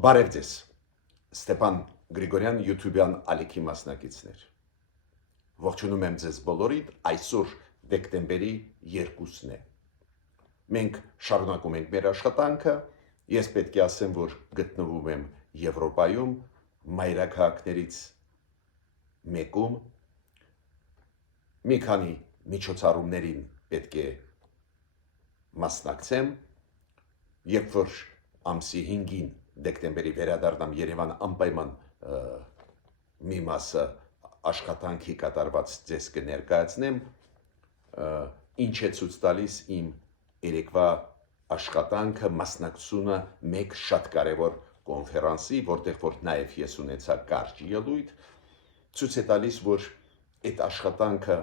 Բարև ձեզ, Ստեփան Գրիգորյան YouTube-յան ալիքի մասնակիցներ։ Ողջունում եմ ձեզ բոլորիդ, այսօր դեկտեմբերի 2-ն է։ Մենք շարունակում ենք մեր աշխատանքը, ես պետք է ասեմ, որ գտնվում եմ Եվրոպայում, մայրաքաղաքներից մեկում, մի քանի միջոցառումներին պետք է մասնակցեմ, երբ որ ամսի 5-ին դեկտեմբերի վերադառնամ Երևան անպայման մի մասը աշխատանքի կատարված ձեզ կներկայացնեմ, ինչ է ցույց տալիս իմ երեկվա աշխատանքը մասնակցությունը մեկ շատ կարևոր կոնֆերանսի, որտեղ որ նաև ես ունեցա կարճ ելույթ, ցույց է տալիս, որ այդ աշխատանքը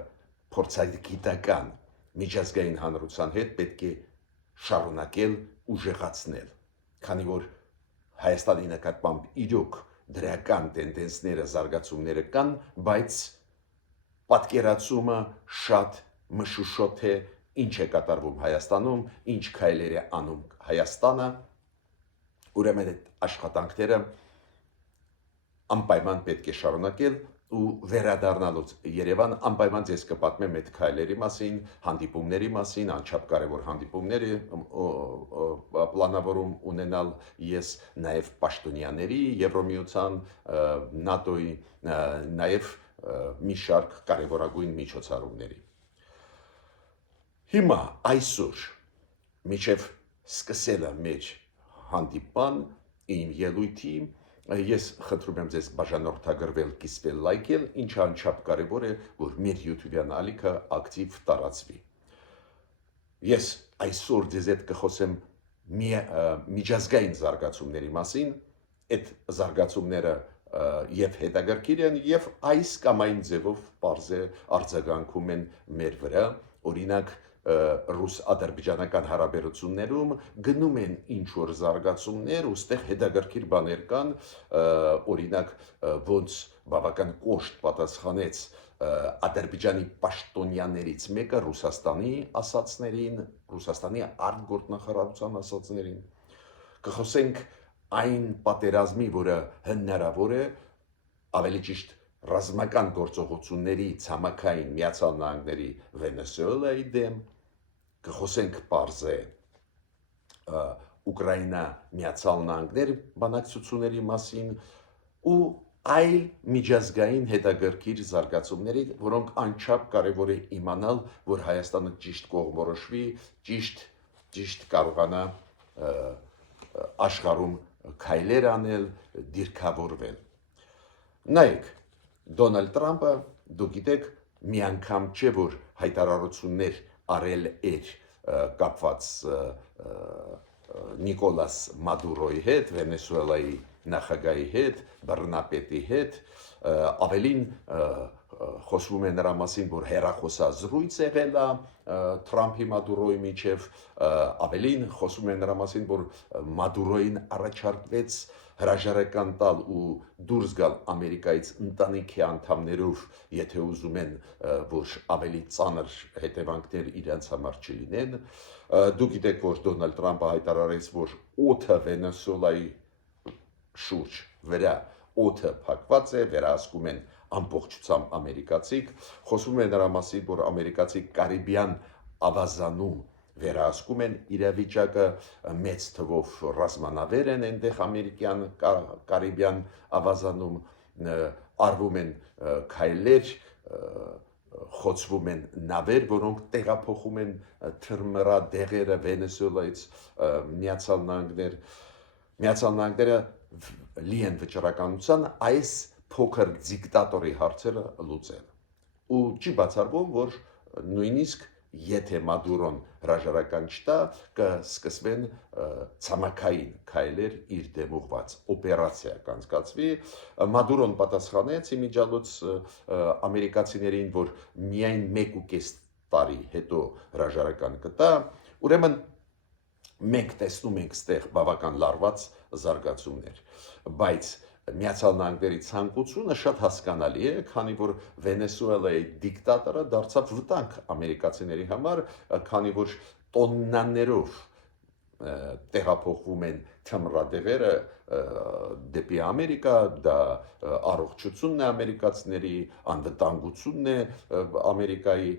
փորձագիտական միջազգային հանրության հետ պետք է շարունակել ուժեղացնել, քանի որ Հայաստանի նկատմամբ իրոք դրական տենդենսները, զարգացումները կան, բայց պատկերացումը շատ մշուշոտ է, ինչ է կատարվում Հայաստանում, ինչ քայլեր է անում Հայաստանը, ուրեմն այդ աշխատանքները անպայման պետք է շարունակել ու վերադառնալուց Երևան անպայման ձեզ կպատմեմ այդ քայլերի մասին, հանդիպումների մասին, անչափ կարևոր հանդիպումների պլանավորում ունենալ ես նաև պաշտոնյաների, Եվրոմիության, ՆԱՏՕ-ի, նաև մի շարք կարևորագույն միջոցառումների։ Հիմա այսօր մինչև սկսելը մեր հանդիպան իմ ելույթի ես խնդրում եմ ձեզ բաժանորդագրվել, կիսվել, լայքել, ինչը անչափ կարևոր է, որ մեր YouTube-յան ալիքը ակտիվ տարածվի։ Ես այսօր ձեզ հետ կխոսեմ միջազգային զարգացումների մասին, այդ զարգացումները եւ հետաքրքիր են եւ այս կամ այն ձևով պարզ է արձագանքում են մեր վրա, օրինակ ռուս-ադրբեջանական հարաբերություններում գնում են ինչ-որ զարգացումներ, ուստեղ հետաքրքիր բաներ կան, օրինակ ոնց բավական կոշտ պատասխանեց Ադրբեջանի պաշտոնյաներից մեկը Ռուսաստանի ասածներին, Ռուսաստանի արտգործնախարարության ասածներին, կխոսենք այն պատերազմի, որը հնարավոր է, ավելի ճիշտ ռազմական գործողությունների ցամաքային Միացյալ Նահանգների Վենեսուելայի դեմ, կխոսենք պարզ է Ուկրաինա Միացյալ Նահանգներ բանակցությունների մասին ու այլ միջազգային հետաքրքիր զարգացումների, որոնք անչափ կարևոր է իմանալ, որ Հայաստանը ճիշտ կողմորոշվի, ճիշտ կարողանա աշխարհում քայլեր անել, դիրքավորվել։ Նայեք, Դոնալդ Տրամպը, դուք գիտեք, մի անգամ չէ, որ հայտարարություններ արել էր կապված Նիկոլաս Մադուրոյի հետ, Վենեսուելայի նախագահի հետ, բռնապետի հետ, ավելին խոսվում է նրա մասին, որ հեռախոսազրույց եղել է Թրամփի Մադուրոյի միջև, ավելին խոսվում է նրա մասին, որ Մադուրոյին առաջարկվեց հրաժարական տալ ու դուրս գալ Ամերիկայից ընտանիքի անդամներով, եթե ուզում են, որ ավելի ծանր հետևանքներ իրենց համար չլինեն։ Դուք գիտեք, որ Դոնալդ Տրամպը հայտարարեց, որ օդը Վենեսուելայի շուրջ վրա օդը փակված է, վերահսկում են ամբողջությամբ ամերիկացիք, խոսվում է նրա մասին, որ ամերիկացի Կարիբյան ավազանում վերահսկում են իրավիճակը, մեծ թվով ռազմանավեր են այնտեղ ամերիկյան Կարիբյան ավազանում, արվում են քայլեր, խոցվում են նավեր, որոնք տեղափոխում են թռմրադեղերը Վենեսուելայից Միացյալ Նահանգներ։ Միացյալ Նահանգները լի են վճռականության այս փոքր դիկտատորի հարցերը լուծել։ Ու չի բացառվում, որ նույնիսկ եթե Մադուրոն հրաժարական չտա, կսկսվեն ցամաքային քայլեր իր դեմ ուղղված, օպերացիա կանցկացվի։ Մադուրոն պատասխանեց իմիջիալոց ամերիկացիներին, որ միայն 1.5 տարի հետո հրաժարական կտա, ուրեմն մենք տեսնում ենք ստեղ բավական լարված զարգացումներ, բայց Միացյալ Նահանգների ցանկությունը շատ հասկանալի է, քանի որ Վենեսուելայի դիկտատորը դարձավ վտանգ ամերիկացիների համար, քանի որ տոննաներով տեղափոխվում են թմրադեղերը դեպի Ամերիկա, դա առողջությունն է ամերիկացիների, անվտանգությունն է Ամերիկայի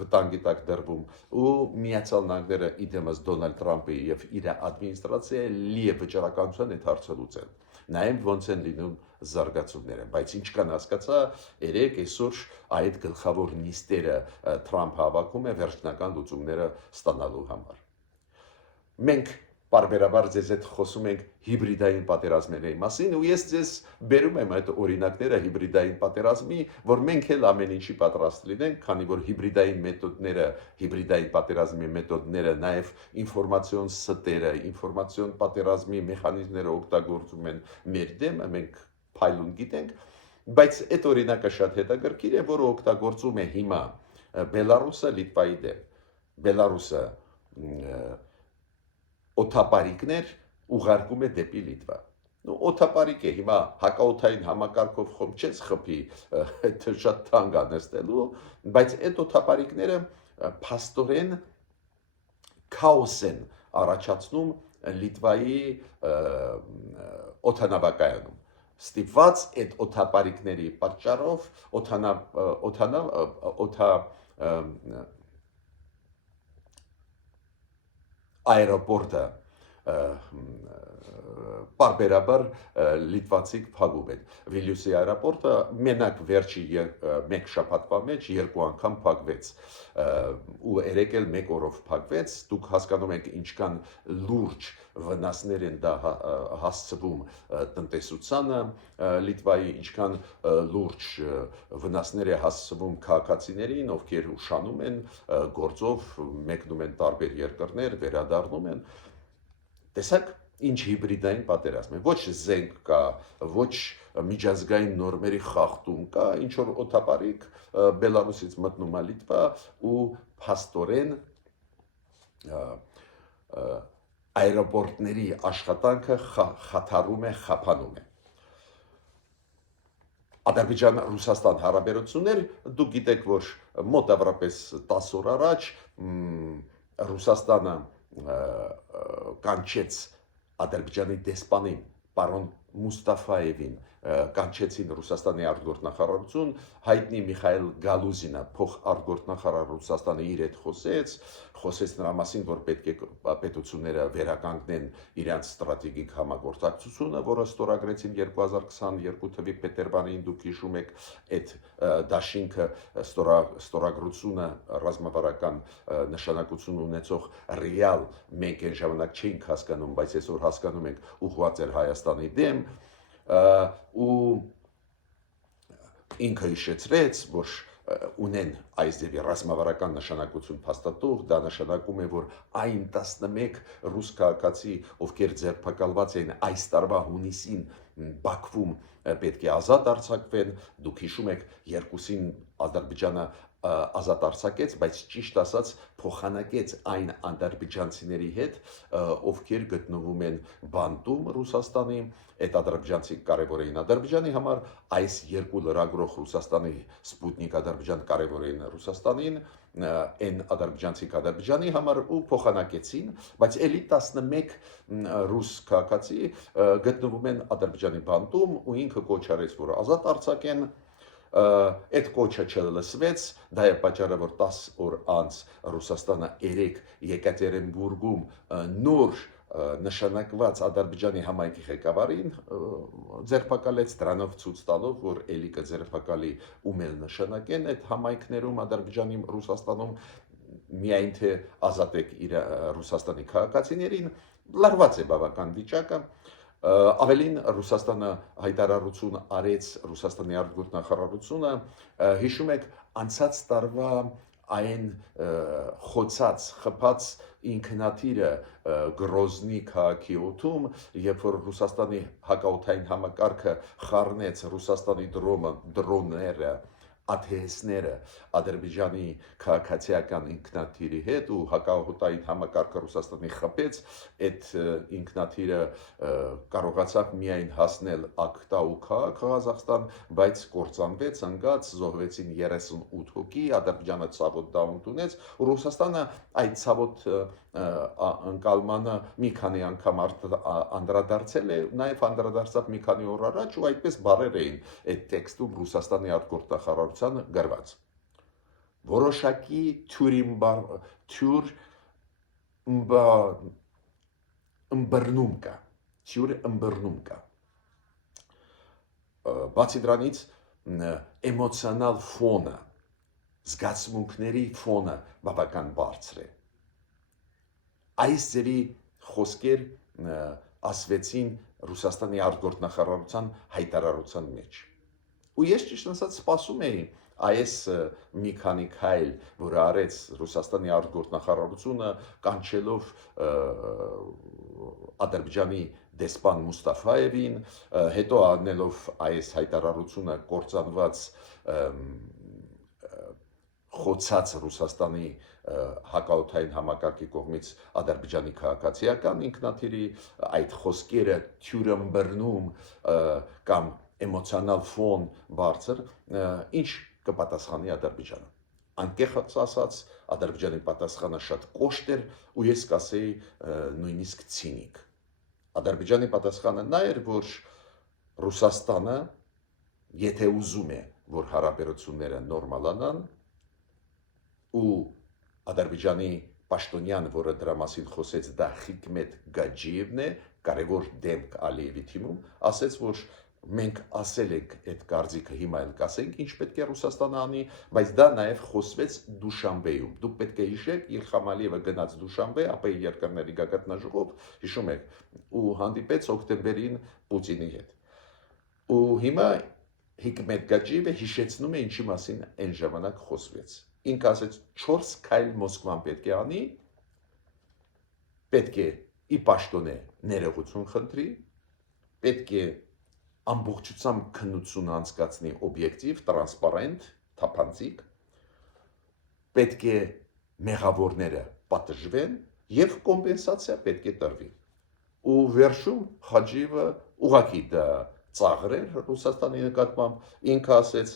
վտանգի տակ դրվում ու Միացյալ Նահանգները իդեմս Դոնալդ Թրամփի եւ իր ադմինիստրացիայի լի է վճռականության այդ հարցը լուծել։ Նայենք ոնց են լինում զարգացումները, բայց ինչքան հասկացա, այսօր այդ գլխավոր նիստերը Թրամփ հավաքում է վերջնական լուծումները ստանալու համար։ Մենք պարբերաբար ձեզ հետ խոսում ենք հիբրիդային պատերազմների մասին ու ես ձեզ բերում եմ այդ օրինակները հիբրիդային պատերազմի, որ մենք էլ ամեն ինչի պատրաստ լինենք, քանի որ հիբրիդային մեթոդները, հիբրիդային պատերազմի մեթոդները, նաև ինֆորմացիոն ստերը, ինֆորմացիոն պատերազմի մեխանիզմները օգտագործում են մեր դեմ, մենք փայլուն գիտենք, բայց այդ օրինակը շատ հետաքրքիր է, որը օգտագործում է հիմա Բելարուսը Լիտվայի դեմ։ Բելարուսը օթապարիկներ ուղարկում է դեպի Լիտվա։ Օթապարիկ է, հիմա հակաօթային համակարգով խոմ չես խփի, դա շատ թանկ անստելու, բայց այդ օթապարիկները փաստորեն քաոս են առաջացնում Լիտվայի օթանավակայանում։ Ստիպված այդ օթապարիկների պատճառով аэропорта պարբերաբար լիտվացիք փակում են։ Վիլնյուսի аэропорта մենակ վերջի մեկ շաբաթվա մեջ 2 անգամ փակվեց ու երեք էլ 1 օրով փակվեց։ Դուք հասկանում եք ինչքան լուրջ վնասներ են դա հասցվում տնտեսությանը Լիտվայի, ինչքան լուրջ վնասներ է հասցվում քաղաքացիներին, ովքեր ուշանում են գործով, մեկնում են տարբեր երկրներ, վերադառնում են։ Տեսակ ինչ հիբրիդային պատերազմ է, ոչ զենք կա, ոչ միջազգային նորմերի խախտում կա, ինչ որ օթապարիկ Բելարուսից մտնում է Լիտվա ու փաստորեն аэропортների աշխատանքը խաթարում է, խափանում է։ Ադրբեջան-Ռուսաստան հարաբերություններ, դուք գիտեք, որ մոտավորապես 10 օր առաջ Ռուսաստանը կանչեց Ադրբեջանի դեսպանին, պարոն Մուստաֆայևին, կանչեցին Ռուսաստանի արտգործնախարարություն, հայտնի Միխայել Գալուզինը, փոխարտգործնախարար Ռուսաստանը իր հետ խոսեց նրա մասին, որ պետք է պետությունները վերականգնեն իրենց ստրատեգիկ համագործակցությունը, որը ստորագրեցին 2022 թվականի փետրվարին, դուք հիշում եք, այդ դաշինքը ստորագրությունը ռազմավարական նշանակություն ունեցող ռեալ մենք այն ժամանակ չէինք հասկանում, բայց այսօր հասկանում ենք, ուղղված էր Հայաստանի դեմ ու ինքը հիշեցրեց, որ ունեն այս ձևի ռազմավարական նշանակություն փաստաթուղթ, դա նշանակում է, որ այն 11 ռուս քաղաքացի, ովքեր ձերբակալված են այս տարվա հունիսին Բաքվում, պետք է ազատ արձակվեն, դուք հիշում եք, երկուսին Ադրբեջանը ազատ արձակեց, բայց ճիշտ ասած փոխանակեց այն ադրբեջանցիների հետ, ովքեր գտնվում են բանտում Ռուսաստանի, այդ ադրբեջանցիք կարևոր էին Ադրբեջանի համար, այս երկու լրագրող Ռուսաստանի Սպուտնիկ Ադրբեջան կարևոր էին Ռուսաստանին, այն ադրբեջանցիք Ադրբեջանի համար ու փոխանակեցին, բայց էլի 11 ռուս քաղաքացի գտնվում են Ադրբեջանի բանտում ու ինքը կոչ արեց, որ ազատ արձակեն։ Այդ կոչը չլսվեց, դա է պատճառը, որ 10 օր անց Ռուսաստանը 3 Եկատերինբուրգում նոր նշանակված Ադրբեջանի համայնքի ղեկավարին ձերբակալեց, դրանով ցույց տալով, որ էլի կձերբակալի ում էլ նշանակեն այդ համայնքներում Ադրբեջանի Ռուսաստանում միայն թե ազատեք իր Ռուսաստանի քաղաքացիներին, լարված է բավական վիճակը։ Ավելին Ռուսաստանը հայտարարություն արեց Ռուսաստանի արտգործնախարարությունը, հիշում եք անցած տարվա այն խոցած, խփած ինքնաթիռը Գրոզնի քաղաքի օդում, երբ որ Ռուսաստանի հակաօթային համակարգը խառնեց Ռուսաստանի դրոնները աթեիստները Ադրբեջանի քաղաքացիական ինքնաթիռի հետ ու հակահոտային համակարգը Ռուսաստանի խփեց, այդ ինքնաթիռը կարողացավ միայն հասնել Ակտա ու քաղաք Ղազախստան, բայց կործանվեց, ընկած, զոհվեցին 38 հոգի, Ադրբեջանը ցավոտ դա ընդունեց, ու Ռուսաստանը այդ ցավոտ ընկալմանը մի քանի անգամ անդրադարձել է, նաև անդրադարձավ մի քանի օր առաջ ու այդպես բարեր էին այդ տեքստում Ռուսաստանի արտգործնախարարությանը գրված։ Որոշակի թյուր ըմբռնում կա։ Բացի դրանից էմոցիոնալ ֆոնը, զգացմունքների ֆոնը բավական բարձր է։ Այս ձևի խոսքեր ասվեցին Ռուսաստանի արտգործնախարարության հայտարարության մեջ։ Ու ես ճիշտ ասած սպասում էի այս մի քանի քայլ, որ արեց Ռուսաստանի արտգործնախարարությունը կանչելով Ադրբեջանի դեսպան Մուստաֆայևին, հետո անելով այս հայտարարությունը կործանված խոցած Ռուսաստանի հակաօդային համակարգի կողմից Ադրբեջանի քաղաքացիական ինքնաթիռի այդ խոսքերը թյուրըմբռնում կամ էմոցիոնալ ֆոն բարձր, ինչ կպատասխանի Ադրբեջանը։ Անկեղծ ասած, Ադրբեջանի պատասխանը շատ կոշտ էր ու ես կասեի նույնիսկ ցինիկ։ Ադրբեջանի պատասխանը նա էր, որ Ռուսաստանը, եթե ուզում է, որ հարաբերությունները նորմալանան, ու Ադրբեջանի պաշտոնյան, որը դրա մասին խոսեց, դա Խիկմետ Գաջիևն է, կարևոր դեմք Ալիևի թիմում, ասեց, որ մենք ասել ենք այդ կարծիքը, հիմա էլ կասենք, ինչ պետք է Ռուսաստանը անի, բայց դա նաև խոսվեց Դուշանբեում։ Դուք պետք է հիշեք, Իլխամ Ալիևը գնաց Դուշանբե, ԱՊ-ի երկրների գագաթնաժողով, հիշում եք, ու հանդիպեց հոկտեմբերին Պուտինի հետ։ Ու հիմա Հիկմետ Գաջիևը հիշեցնում է, ինչի մասին այն ժամանակ խոսվեց։ Ինքը ասեց 4 քայլ Մոսկվան պետք է անի, պետք է ի պաշտոնե ներողություն խնդրի, պետք է ամբողջությամբ քննություն անցկացնի օբյեկտիվ, տրանսպարենտ, թափանցիկ, պետք է մեղավորները պատժվեն եւ կոմպենսացիա պետք է տրվի։ Ու վերջում Խաջիևը ուղղակի դա ծաղրել Ռուսաստանի նկատմամբ, ինքը ասեց,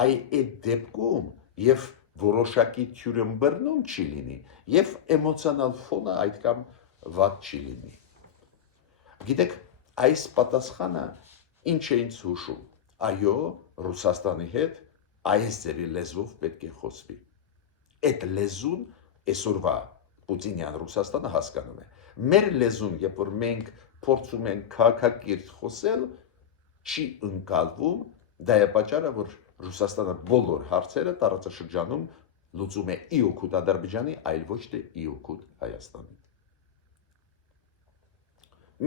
այդ դեպքում եւ որոշակի թյուրըմբռնում չի լինի եւ էմոցիոնալ ֆոնը այդքան վատ չի լինի։ Գիտեք, այս պատասխանը ինչ է ինձ հուշում։ Այո, Ռուսաստանի հետ այս ձևի լեզվով պետք է խոսվի։ Այդ լեզուն այսօրվա Պուտինյան Ռուսաստանը հասկանում է։ Մեր լեզուն, երբ որ մենք փորձում ենք քաղաքակիրթ խոսել, չի ընկալվում, դա է պատճառը, որ Ռուսաստանը բոլոր հարցերը տարածաշրջանում լուծում է ի օգուտ Ադրբեջանի, այլ ոչ թե ի օգուտ Հայաստանի։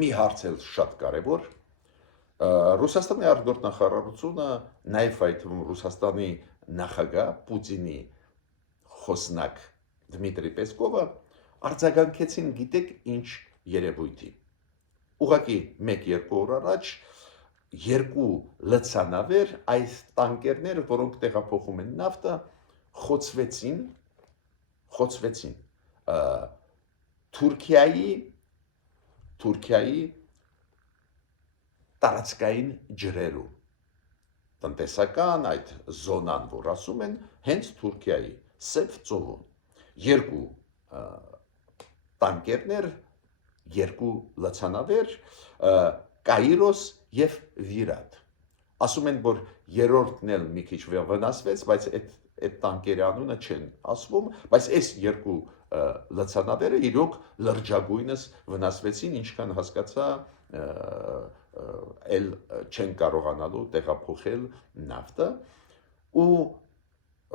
Մի հարց էլ շատ կարևոր, Ռուսաստանի արտգործնախարարությունը, նաև այդ թվում Ռուսաստանի նախագահ Պուտինի խոսնակ Դմիտրի Պեսկովը արձագանքեցին, գիտեք ինչ երևույթի։ Ուղղակի 1-2 օր առաջ երկու լցանավեր, այս տանկերները, որոնք տեղափոխում են նավթը, խոցվեցին Թուրքիայի տարածքային ջրերում, տնտեսական այդ զոնան, որ ասում են, հենց Թուրքիայի Սև ծովում, երկու տանկերներ, երկու լցանավեր, Կայրոս և Վիրատ։ Ասում են, որ երրորդն էլ մի քիչ վնասվեց, բայց այդ տանկերի անունը չեն ասվում, բայց այս երկու լցանավերը իրոք լրջագույնս վնասվեցին, ինչքան հասկացա, էլ չեն կարողանալու տեղափոխել նավթը, ու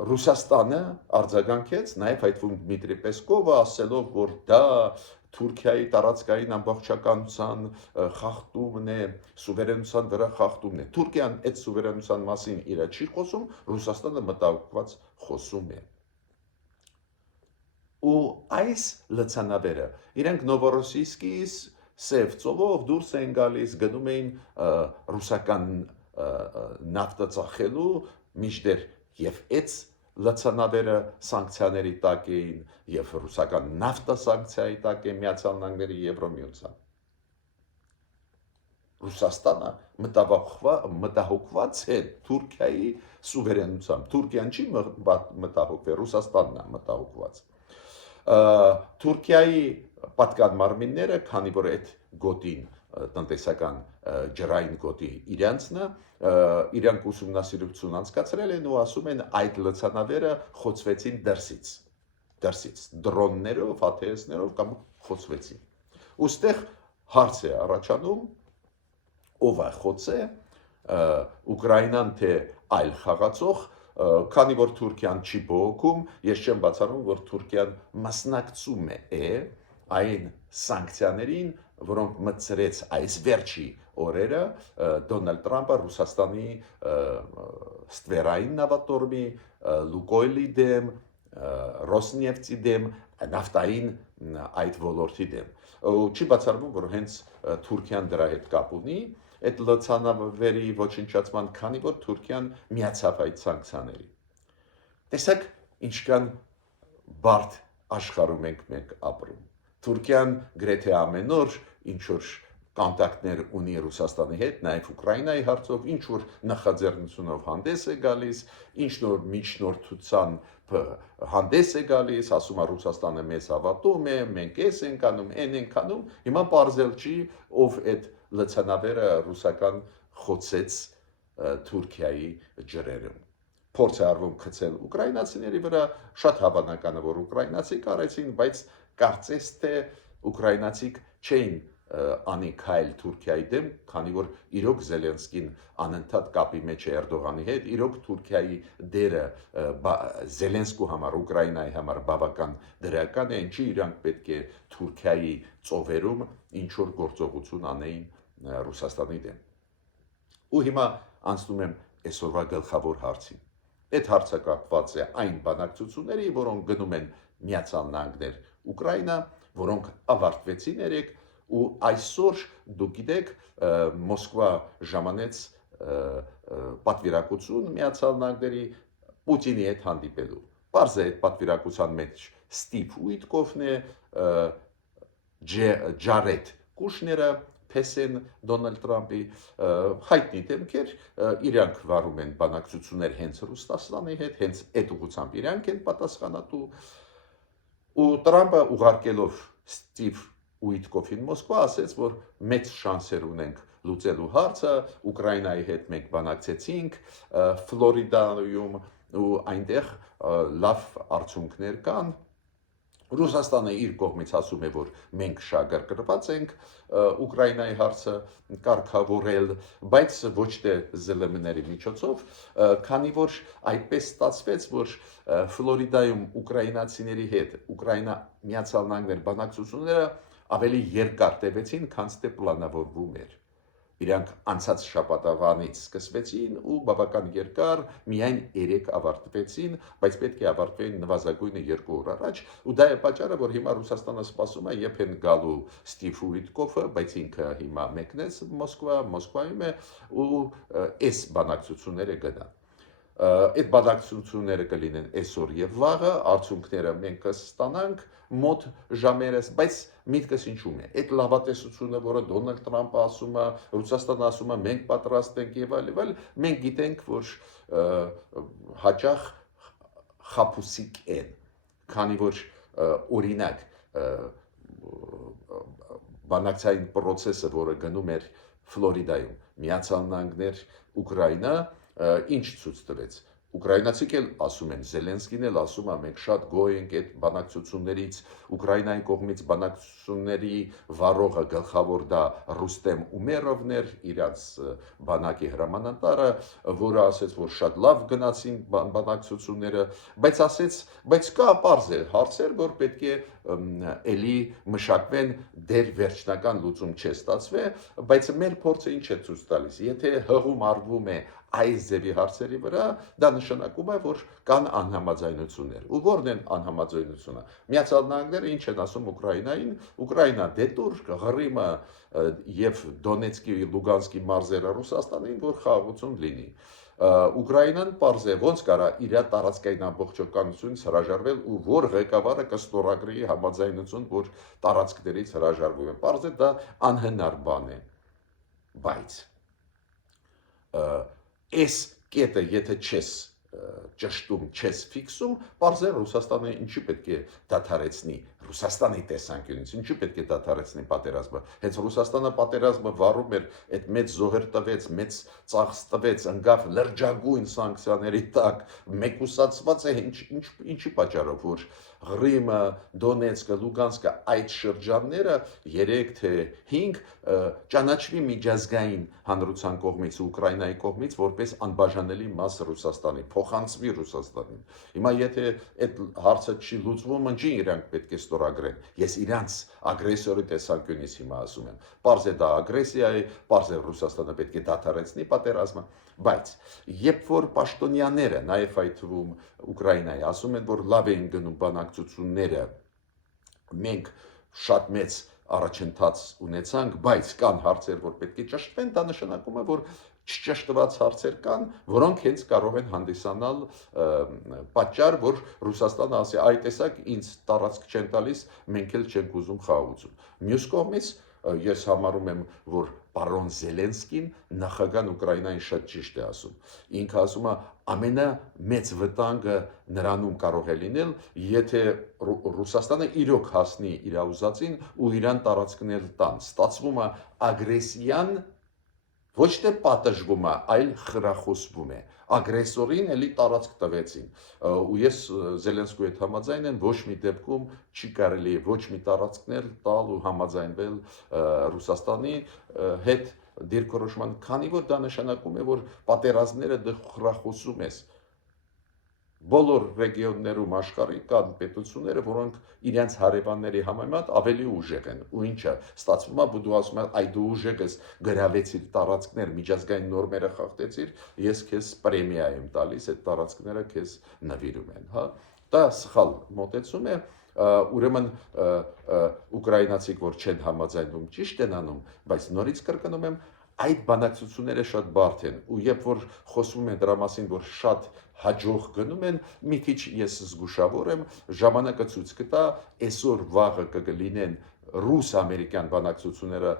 Ռուսաստանը արձագանքեց, նաև այդ Դմիտրի Պեսկովը ասելով, որ դա Թուրքիայի տարածքային ամբողջականության խախտումն է, սուվերենության վրա խախտումն է։ Թուրքիան այդ սուվերենության մասին իր չի խոսում, Ռուսաստանը մտահոգված խոսում է։ Ու այս լցանավերը, իրենք Նովորոսիիսկից Սև ծովով դուրս են գալիս, գնում էին ռուսական նավթը ծախելու, մինչդեռ եւ այդ լցանավերը սանկցիաների տակ էին եւ ռուսական նավթը սանկցիայի տակ է Միացյալ Նահանգների Եվրոմիության։ Ռուսաստանը մտահոգված է Թուրքիայի սուվերենությամբ։ Թուրքիան չի մտահոգվել, Ռուսաստանն է մտահոգված։ Թուրքիայի պատկան մարմինները, քանի որ այդ գոտին տնտեսական ջրային գոտի իրանցն է, իրանք ուսումնասիրություն անցկացրել են ու ասում են այդ լցանավերը խոցվեցին դրսից, դրոններով, ATS-ներով կամ խոցվեցին։ Ոստեղ հարց է առաջանում, ով է խոցե, Ուկրաինան թե այլ խաղացող, քանի որ Թուրքիան չի բողոքում, ես չեմ բացառում, որ Թուրքիան մասնակցում է այն սանկցիաներին, որոնք մտցրեց այս վերջի օրերը Դոնալդ Տրամպը Ռուսաստանի ստվերային նավատորմի, Լուկոյլի դեմ, Ռոսնեֆտի դեմ, նավթային այդ ոլորտի դեմ։ Չի բացառվում, որ հենց Թուրքիան դրա հետ կապ ունի, այդ լցանավերի ոչնչացման, քանի որ Թուրքիան միացավ այդ սանկցիաներին։ Տեսեք, ինչքան բարդ աշխարհում ենք մենք ապրում։ Թուրքիան գրեթե ամեն օր ինչ որ կոնտակտներ ունի Ռուսաստանի հետ, նաև Ուկրաինայի հարցով, ինչ որ նախաձեռնությունով հանդես է գալիս, ինչ որ միջնորդության հանդես է գալիս, ասում է Ռուսաստանը մեզ հավատում է, մենք էս ենք անում, այն ենք անում, հիմա պարզել չի, ով այդ լցանավերը ռուսական խոցեց Թուրքիայի ջրերում։ Փորձ է արվում գցել ուկրաինացիների վրա, շատ հավանական է, որ ուկրաինացիք արեցին, բայց կարծես թե ուկրաինացիք չէին անի քայլ Թուրքիայի դեմ, քանի որ իրոք Զելենսկին անընդհատ կապի մեջ է Էրդողանի հետ, իրոք Թուրքիայի դերը Զելենսկու համար, Ուկրաինայի համար բավական դրական է, ինչի իրանք պետք է Թուրքիայի ծովերում ինչ որ գործողություն անեին Ռուսաստանի դեմ։ Ու հիմա անցնում եմ այսօրվա գլխավոր հարցին։ Այդ հարցը կապված է այն բանակցությունների, որոնք գնում են Միացյալ Նահանգներ, Ուկրաինա, որոնք ավարտվեցին երեք, ու այսօր դուք գիտեք, Մոսկվա ժամանեց պատվիրակություն Միացյալ Նահանգների Պուտինի հետ հանդիպելու։ Պարզ է այդ պատվիրակության մեջ Ստիվ Ուիտկոֆն է, Ջարեդ Կուշները, Փեսեն Դոնալդ Տրամպի հայտնի դեմքեր, իրանք վարում են բանակցություններ հենց Ռուսաստանի հետ, հենց այդ ուղղությամբ իրանք են պատասխանատու, ու Տրամպը ուղարկելով Ստիվ Ուիտկոֆին Մոսկվա ասեց, որ մեծ շանսեր ունենք լուծելու հարցը, Ուկրաինայի հետ մենք բանակցեցինք Ֆլորիդայում ու այնտեղ լավ արդյունքներ կան։ Ռուսաստանը իր կողմից ասում է, որ մենք շահագրգռված ենք Ուկրաինայի հարցը կարգավորել, բայց ոչ թե ԶԼՄ-ների միջոցով, քանի որ այդպես ստացվեց, որ Ֆլորիդայում ուկրաինացիների հետ Ուկրաինա Միացյալ Նահանգներ բանակցությունները ավելի երկար տևեցին, քան թե պլանավորվում էր։ Իրանք անցած շաբաթվանից սկսվեցին ու բավական երկար, միայն 3 ավարտվեցին, բայց պետք է ավարտվեին նվազագույնը 2 օր առաջ, ու դա է պատճառը, որ հիմա Ռուսաստանը սպասում է, երբ են գալու Ստիվ Ուիտկոֆը, բայց ինքը հիմա մեկնեց Մոսկվայում է ու այս բանակցությունները գնան։ Այդ բանակցությունները կլինեն այսօր եւ վաղը, արդյունքները մենք կստանանք մոտ ժամերս, բայց միտքս ինչու՞մ է։ Այդ լավատեսությունը, որը Դոնալդ Տրամպը ասում է, Ռուսաստանը ասում է, մենք պատրաստ ենք եւ այլ, մենք գիտենք, որ հաճախ խափուսիկ են, քանի որ օրինակ բանակցային process-ը, որը գնում էր Ֆլորիդայում, Միացյալ Նահանգներ, Ուկրաինա, ինչ ցույց տվեց։ Ուկրաինացիք էլ ասում են, Զելենսկին էլ ասում է, մենք շատ գոհ ենք այդ բանակցություններից, Ուկրաինայի կողմից բանակցությունների վարողը գլխավոր դա Ռուստեմ Ումերովն էր, իրաց բանակի հրամանատարը, որը ասեց, որ շատ լավ գնացին բանակցությունները, բայց ասեց, բայց կա պարզ է հարցեր, որ պետք է էլի մշակվեն, դեր վերջնական լուծում չէ ստացվի, բայց մեր փորձը ինչ է ցույց տալիս, եթե հղում արվում է այս ձևի հարցերի վրա, դա նշանակում է, որ կան անհամաձայնություններ։ Ու որն են անհամաձայնությունը։ Միացյալ Նահանգները ինչ են ասում Ուկրաինային, Ուկրաինա դետուր, Ղրիմը եւ Դոնեցկի, Լուգանսկի մարզերը Ռուսաստանին, որ խաղաղություն լինի։ Ուկրաինան պարզ է ոնց կարա իր տարածքային ամբողջականությունից հրաժարվել ու որ ղեկավարը կստորագրի համաձայնություն, որ տարածքներից հրաժարվում է։ Պարզ է դա անհնար բան է։ Բայց այս կետը եթե չես ճշտում, չես ֆիքսում, պարզ է Ռուսաստանը ինչի պետք է դադարեցնի Ռուսաստանի տեսանկյունից, ինչի պետք է դադարեցնի պատերազմը։ Հենց Ռուսաստանը պատերազմը վարում էր, այդ մեծ զոհեր տվեց, մեծ ծախս տվեց, ընկավ լրջագույն սանկցիաների տակ, մեկուսացված է ինչի պատճառով, որ Ղրիմը, Դոնեցկը, Լուգանսկը այդ շրջանները 3 թե 5 ճանաչվի միջազգային հանրության կողմից, Ուկրաինայի կողմից որպես անբաժանելի մաս Ռուսաստանի, փոխանցվի Ռուսաստանին։ Հիմա եթե այդ հարցը չի լուծվում, ինչի իրանք պետք է ստորագրեն։ Ես իրանց ագրեսորի տեսանկյունից հիմա ասում եմ։ Պարզ է դա ագրեսիա է, պարզ է Ռուսաստանը պետք է դադարեցնի պատերազմը, բայց երբ որ պաշտոնյաները, նաև այդ թվում Ուկրաինայի, ասում են, որ լավ էին գնում բանակցությունները, մենք շատ մեծ առաջընթաց ունեցանք, բայց կան հարցեր, որ պետք է ճշտվեն, դա նշանակում է, որ չճշտված հարցեր կան, որոնք հենց կարող են հանդիսանալ պատճառ, որ Ռուսաստանը ասի, այ տեսակ, ինձ տարածք չեն տալիս, մենք էլ չենք ուզում խաղաղություն։ Մյուս կողմից ես համարում եմ, որ պարոն Զելենսկին նախագահ Ուկրաինային շատ ճիշտ է ասում։ Ինքը ասում է, ամենամեծ վտանգը նրանում կարող է լինել, եթե Ռուսաստանը իրոք հասնի իր ուզածին ու իրան տարածքներ տան։ Ստացվում է ագրեսիան ոչ թե պատժվում է, այլ խրախուսվում է։ Ագրեսորին էլի տարածք տվեցին։ Ու ես Զելենսկուի հետ համաձայն եմ, ոչ մի դեպքում չի կարելի ոչ մի տարածքներ տալ ու համաձայնվել Ռուսաստանի հետ դիրքորոշման, քանի որ դա նշանակում է, որ պատերազմները դու խրախուսում ես։ Բոլոր ռեգիոններում աշխարհի կան պետությունները, որոնք իրենց հարևանների համեմատ ավելի ուժեղ են։ Ու ինչա, ստացվում է, որ դու ասում ես, այ դու ուժեղ ես, գրավեցիր տարածքներ, միջազգային նորմերը խախտեցիր, ես քեզ պրեմիա եմ տալիս, այդ տարածքները քեզ նվիրում են, հա։ Դա սխալ մոտեցում է, ուրեմն ուկրաինացիք, որ չեն համաձայնում, ճիշտ են անում, բայց նորից կրկնում եմ, այդ բանակցությունները շատ բարդ են, ու երբ որ խոսվում է դրա մասին, որ շատ հաջող գնում են, մի քիչ ես զգուշավոր եմ, ժամանակը ցույց կտա, այսօր վաղը կլինեն ռուս-ամերիկյան բանակցությունները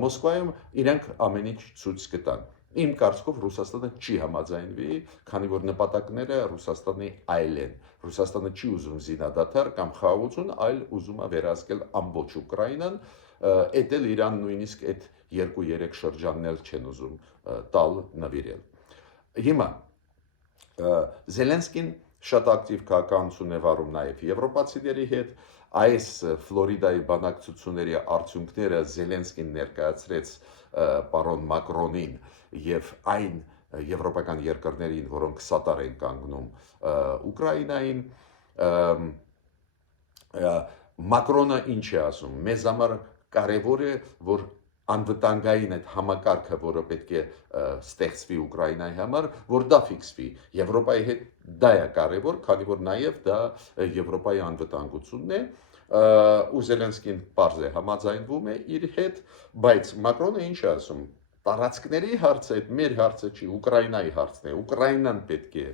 Մոսկվայում, իրենք ամեն ինչ ցույց կտան։ Իմ կարծիքով Ռուսաստանը չի համաձայնվի, քանի որ նպատակները Ռուսաստանի այլ են։ Ռուսաստանը չի ուզում զինադադար կամ խաղաղություն, այլ ուզում է վերահսկել ամբողջ Ուկրաինան, էդ էլ իրան նույնիսկ այդ 2-3 շրջաններ չեն ուզում տալ նվիրել։ Հիմա Զելենսկին շատ ակտիվ քաղաքականություն է վարում նաև եվրոպացիների հետ, այս Ֆլորիդայի բանակցությունների արդյունքները Զելենսկին ներկայացրեց պարոն Մակրոնին եւ այն եվրոպական երկրներին, որոնք սատար են կանգնում Ուկրաինային, Մակրոնը ինչ է ասում, մեզ համար կարևոր է, որ անվտանգային այդ համակարգը, որը պետք է ստեղծվի Ուկրաինայի համար, որ դա ֆիքսվի։ Եվրոպայի հետ դա է կարևոր, քանի որ նաև դա Եվրոպայի անվտանգությունն է, ու Զելենսկին պարզ է համաձայնվում է իր հետ, բայց Մակրոնը ինչ է ասում, տարածքների հարցը, այդ մեր հարցը չի, Ուկրաինայի հարցն է, Ուկրաինան պետք է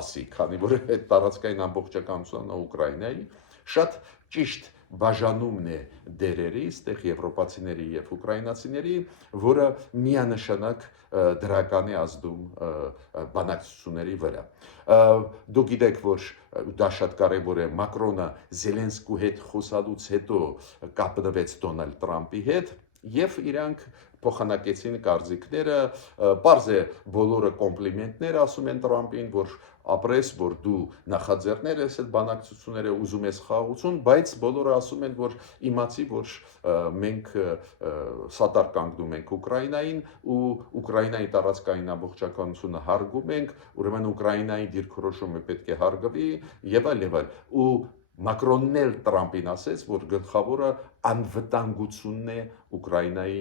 ասի, քանի որ այդ տարածքային ամբողջականությունը Ուկրաինայի շատ ճիշտ բաժանումն է դերերի, այստեղ եվրոպացիների եւ ուկրաինացիների, որը միանշանակ դրական է ազդում բանակցությունների վրա։ Դուք գիտեք, որ դա շատ կարևոր է, Մակրոնը Զելենսկու հետ խոսալուց հետո կապնվեց Դոնալդ Տրամփի հետ եւ իրանք փոխանակեցին կարծիքները, պարզ է բոլորը կոմպլիմենտներ ասում են Տրամփին, որ ապրես, որ դու նախաձեռներ ես այդ բանակցությունները, ուզում ես խաղաղություն, բայց բոլորը ասում են, որ իմացի, որ մենք սատար կանգնում ենք Ուկրաինային ու Ուկրաինայի տարածքային ամբողջականությունը հարգում ենք, ուրեմն Ուկրաինայի դիրքորոշումը պետք է հարգվի եւ այլ եւ այլ։ Ու Մակրոնն էլ Տրամփին ասեց, որ գլխավորը անվտանգությունն է Ուկրաինայի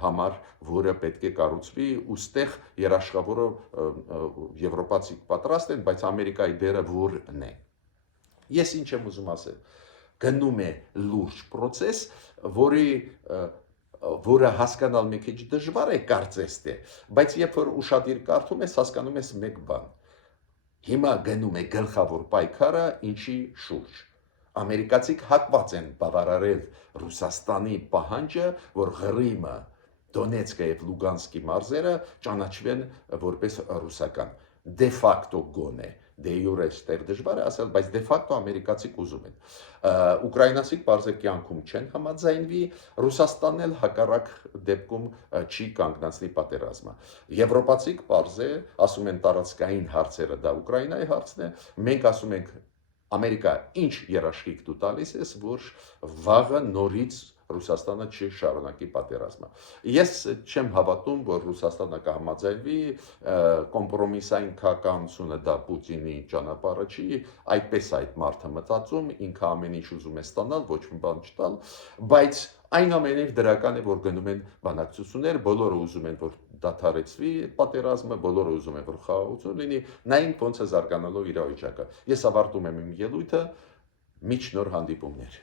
համար, որը պետք է կառուցվի, ու ստեղ երաշխավորը եվրոպացիք պատրաստ են, բայց Ամերիկայի դերը որն է։ Ես ինչ եմ ուզում ասել, գնում է լուրջ process, որը հասկանալ մի քիչ դժվար է կարծես թե, բայց երբ որ ուշադիր կարդում ես, հասկանում ես մեկ բան։ Հիմա գնում է գլխավոր պայքարը ինչի շուրջ։ Ամերիկացիք հակված են բավարարել Ռուսաստանի պահանջը, որ Ղրիմը, Դոնեցկը եւ Լուգանսկի մարզերը ճանաչվեն որպես ռուսական։ Դե ֆակտո գոնե, դե յուրե ստեր դժվար է ասել, բայց դե ֆակտո ամերիկացիք ուզում են։ Ուկրաինացիք բարձր կյանքում չեն համաձայնվի, Ռուսաստանն էլ հակառակ դեպքում չի կանգնացնի պատերազմը։ Եվրոպացիք բարձ է, ասում են տարածքային հարցերը դա Ուկրաինայի հարցն է, մենք ասում ենք Ամերիկա ինչ երաշխիք դու տալիս ես, որ վաղը նորից Ռուսաստանը չշարունակի պատերազմը։ Ես չեմ հավատում, որ Ռուսաստանը կհամաձայնվի, կոմպրոմիսային քաղաքականությունը դա Պուտինի ճանապարհը չի, այդպես այդ մարդը մտածում, ինքը ամեն ինչ ուզում է ստանալ, ոչ մի բան չտալ, բայց այնուամենայնիվ դրական է, որ գնում են բանակցություններ, բոլորը ուզում են, որ դադարեցվի պատերազմը, բոլորը ուզում են, որ խաղաղություն լինի, նայենք ոնց է զարգանալու իրավիճակը։ Ես ավարտում եմ իմ ելույթը, միջ նոր հանդիպումներ։